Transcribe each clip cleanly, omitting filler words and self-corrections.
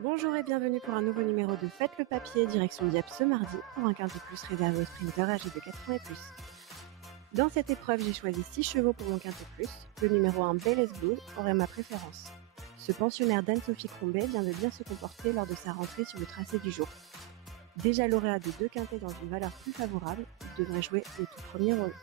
Bonjour et bienvenue pour un nouveau numéro de Faites le papier, direction Dieppe ce mardi pour un quintet plus réservé aux sprinteurs âgés de 4 ans et plus. Dans cette épreuve, j'ai choisi 6 chevaux pour mon quintet plus. Le numéro 1, Belles Blue, aurait ma préférence. Ce pensionnaire d'Anne-Sophie Crombet vient de bien se comporter lors de sa rentrée sur le tracé du jour. Déjà lauréat de 2 quintets dans une valeur plus favorable, il devrait jouer le tout premier rôle.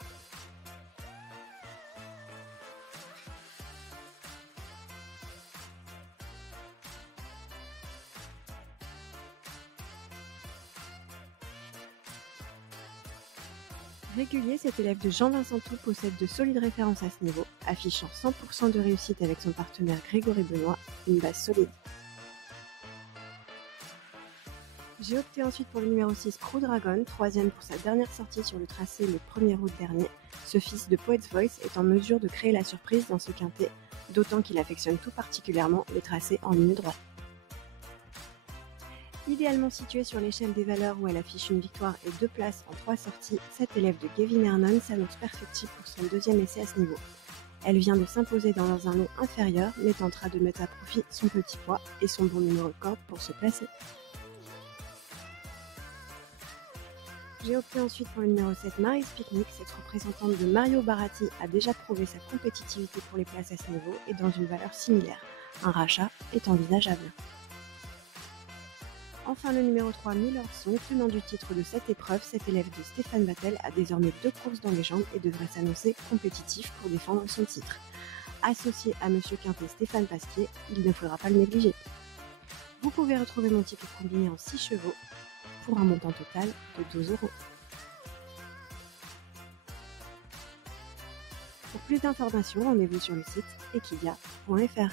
Régulier, cet élève de Jean-Vincent Tout possède de solides références à ce niveau, affichant 100% de réussite avec son partenaire Grégory Benoît, une base solide. J'ai opté ensuite pour le numéro 6, Crew Dragon, troisième pour sa dernière sortie sur le tracé le 1er août dernier. Ce fils de Poet's Voice est en mesure de créer la surprise dans ce quintet, d'autant qu'il affectionne tout particulièrement les tracés en ligne droite. Idéalement située sur l'échelle des valeurs où elle affiche une victoire et 2 places en 3 sorties, cette élève de Gavin Hernon s'annonce perfectible pour son deuxième essai à ce niveau. Elle vient de s'imposer dans un lot inférieur, mais tentera de mettre à profit son petit poids et son bon numéro de corde pour se placer. J'ai opté ensuite pour le numéro 7, Mary's Picnic. Cette représentante de Mario Baratti a déjà prouvé sa compétitivité pour les places à ce niveau et dans une valeur similaire. Un rachat est envisageable. Enfin, le numéro 3, Miller Song, tenant du titre de cette épreuve, cet élève de Stéphane Vattel a désormais 2 courses dans les jambes et devrait s'annoncer compétitif pour défendre son titre. Associé à Monsieur Quintet Stéphane Pasquier, il ne faudra pas le négliger. Vous pouvez retrouver mon ticket combiné en 6 chevaux pour un montant total de 12 €. Pour plus d'informations, rendez-vous sur le site equidia.fr.